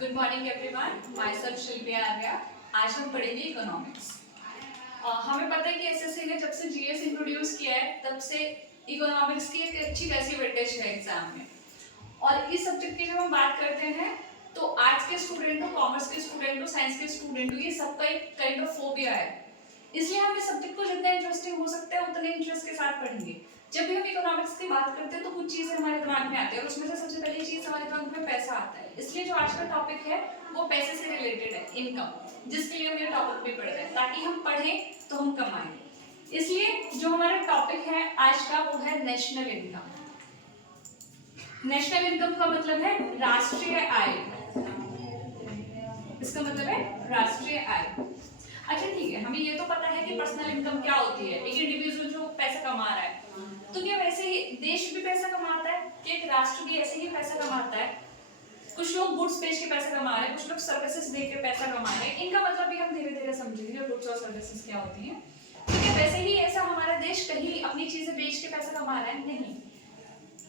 Good morning everyone, myself Shilpi Arya. आज हम पढ़ेंगे इकोनॉमिक्स। हमें पता है कि एसएससी ने जब से जीएस इंट्रोड्यूस किया है तब से इकोनॉमिक्स की एक अच्छी खासी वेटेज है एग्जाम में। और इस सब्जेक्ट की जब हम बात करते हैं तो आर्ट्स के स्टूडेंट हो, कॉमर्स के स्टूडेंट हो, साइंस के स्टूडेंट हो, ये सबका एक काइंड ऑफ फोबिया है। इसलिए हम इस सब्जेक्ट को जितना इंटरेस्टिंग हो सकता है उतने इंटरेस्ट के साथ पढ़ेंगे। जब भी हम इकोनॉमिक्स की बात करते हैं तो कुछ चीजें हमारे दिमाग में आती है और उसमें से सबसे पहली चीज हमारे दिमाग में पैसा आता है। इसलिए जो आज का टॉपिक है वो पैसे से रिलेटेड है, इनकम, जिसके लिए हम ये टॉपिक भी पढ़ रहे हैं ताकि हम पढ़ें तो हम कमाएं। इसलिए जो हमारा टॉपिक है आज का वो है नेशनल इनकम। नेशनल इनकम का मतलब है राष्ट्रीय आय। इसका मतलब है राष्ट्रीय आय। अच्छा ठीक है, हमें ये तो पता है कि पर्सनल इनकम क्या होती है, एक इंडिविजुअल जो पैसा कमा रहा है। तो क्या वैसे ही देश भी पैसा कमाता है कि एक राष्ट्र भी ऐसे ही पैसा कमाता है? कुछ लोग गुड्स बेच के पैसा कमा रहे हैं, कुछ लोग सर्विसेज दे के पैसा कमा रहे हैं। इनका मतलब भी हम धीरे धीरे समझेंगे गुड्स और सर्विसेज क्या होती हैं। तो क्या वैसे ही ऐसा हमारा देश कहीं अपनी चीजें बेच के पैसा कमा रहा है? नहीं।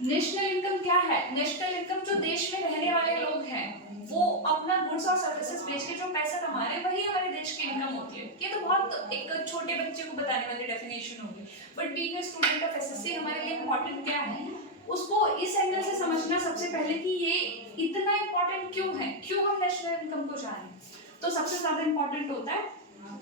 नेशनल इनकम क्या है? नेशनल इनकम जो देश में रहने वाले लोग हैं वो अपना गुड्स और सर्विसेज बेच के जो पैसा कमा रहे हैं वही हमारे देश की इनकम होती है। ये तो बहुत एक छोटे बच्चे को बताने वाली डेफिनेशन होगी, but being a student of SSC हमारे लिए इम्पोर्टेंट क्या है उसको इस एंगल से समझना सबसे पहले कि ये इतना इम्पोर्टेंट क्यों है, क्यों हम नेशनल इनकम को जानें। तो सबसे ज्यादा इम्पोर्टेंट होता है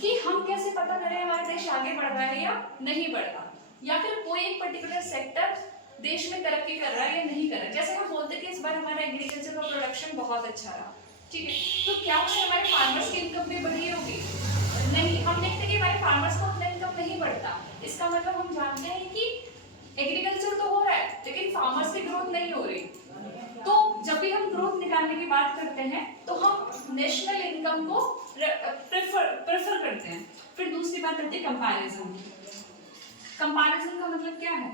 कि हम कैसे पता करें हमारा देश आगे बढ़ रहा है या नहीं बढ़ रहा, या फिर कोई एक पर्टिकुलर सेक्टर देश में तरक्की कर रहा है या नहीं कर रहा है। जैसे हम बोलते हैं कि इस बार हमारा एग्रीकल्चर का प्रोडक्शन बहुत अच्छा रहा, ठीक है, तो क्या उससे हमारे फार्मर्स की इनकम भी बढ़ी होगी? नहीं। हम देखते हैं कि हमारे फार्मर्स का उतना इनकम नहीं बढ़ता। इसका मतलब हम जानते हैं कि एग्रीकल्चर तो हो रहा है लेकिन फार्मर्स की ग्रोथ नहीं हो रही। तो जब भी हम ग्रोथ निकालने की बात करते हैं तो हम नेशनल इनकम को प्रेफर करते हैं। फिर दूसरी बात आती है कंपैरिजन की। कंपैरिजन का मतलब क्या है?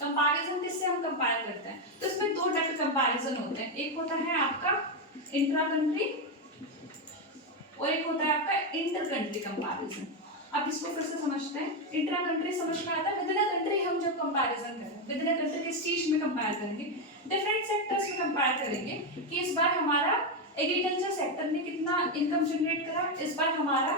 कंपैरिजन किससे हम कंपेयर करते हैं? तो इसमें दो टाइप के कंपैरिजन होते हैं। एक होता है आपका इंट्रा कंट्री और एक होता है आपका इंटर कंट्री कंपैरिजन। अब इसको फिर से समझते हैं। इंट्रा कंट्री समझ में आता है, विद इन अ कंट्री हम जब कंपैरिजन करें, विद इन अ कंट्री किस चीज में कंपेयर करेंगे? डिफरेंट सेक्टर्स में कंपेयर करेंगे कि इस बार हमारा एग्रीकल्चर सेक्टर ने कितना इनकम जनरेट करा, इस बार हमारा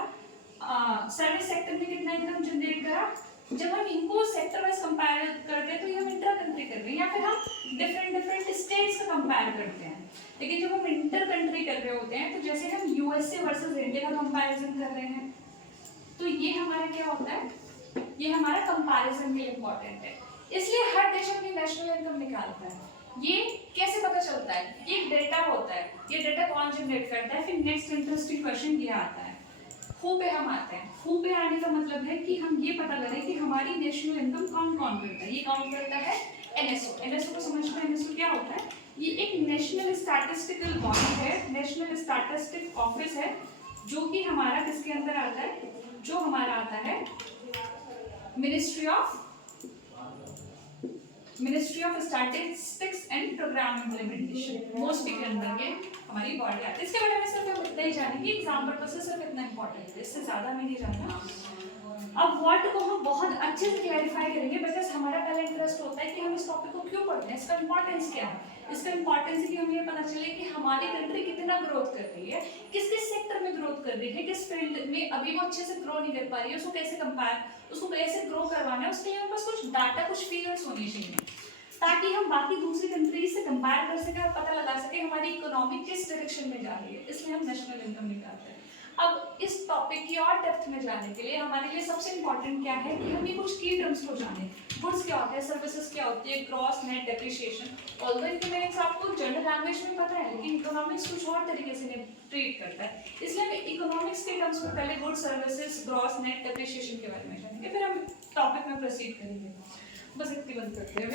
सर्विस सेक्टर ने कितना इनकम जनरेट करा। जब हम इनको सेक्टर वाइज कंपेयर करते हैं तो ये हम इंटर कंट्री कर रहे हैं, या फिर हम डिफरेंट स्टेट्स का कंपेयर करते हैं। लेकिन जब हम इंटर कंट्री कर रहे होते हैं तो जैसे हम यूएसए वर्सेस इंडिया का कंपैरिजन कर रहे हैं, तो ये हमारा क्या होता है, ये हमारा कंपैरिजन भी इंपॉर्टेंट है। इसलिए हर देश अपनी नेशनल इनकम निकालता है। ये कैसे पता चलता है? ये एक डेटा होता है। ये डेटा कौन जनरेट करता है? फिर नेक्स्ट इंटरेस्टिंग क्वेश्चन ये आता है, हु पे हम आते हैं। हु पे आने का मतलब है कि हम ये पता करें कि हमारी नेशनल इनकम कौन कौन करता है। ये कौन करता है? एनएसओ। एनएसओ को समझ में, एनएसओ क्या होता है? ये एक नेशनल स्टैटिस्टिकल बॉडी है, नेशनल स्टैटिस्टिक ऑफिस है, जो कि हमारा किसके अंदर आता है? जो हमारा आता है ministry of statistics and programme implementation, mostly के अंदर के हमारी बॉडी आती है। इसके बारे में सिर्फ हम इतना ही जानेंगे, एग्जाम पर्पस से सिर्फ इतना इंपॉर्टेंट है, इससे ज्यादा मैं नहीं जानना। अब वर्ड को हम बहुत अच्छे से क्लैरिफाई करेंगे बिकॉज हमारा पहला इंटरेस्ट होता है कि हम इस टॉपिक को क्यों पढ़ते हैं, इसका इंपॉर्टेंस क्या है। इसका इंपॉर्टेंस कि हमें ये पता चले कि हमारी कंट्री कितना ग्रोथ कर रही है, किस किस सेक्टर में ग्रोथ कर रही है, किस फील्ड में अभी वो अच्छे से ग्रो नहीं कर पा रही है, उसको कैसे उसको कैसे ग्रो करवाना है। उसके लिए हमारे पास कुछ डाटा, कुछ फिगर्स होनी चाहिए ताकि हम बाकी दूसरी कंट्रीज से कंपेयर कर सके और पता लगा सके हमारी इकोनॉमी किस डायरेक्शन में जा रही है। इसलिए हम नेशनल इनकम निकालते हैं। अब इस टॉपिक की और डेप्थ में जाने के लिए हमारे लिए सबसे इंपॉर्टेंट क्या है कि हम ये कुछ की टर्म्स को जाने। गुड्स क्या होते हैं, सर्विसेज क्या होती है, ग्रॉस नेट डेप्रिसिएशन। ऑल्दो इनके मीनिंग्स आपको जनरल लैंग्वेज में पता है लेकिन इकोनॉमिक्स कुछ और तरीके से ट्रीट करता है। इसलिए हम इकोनॉमिक्स के टर्म्स में पहले goods, services, gross net depreciation के बारे में जानेंगे, फिर हम टॉपिक में प्रोसीड करेंगे। बस इतनी बंद करते हैं।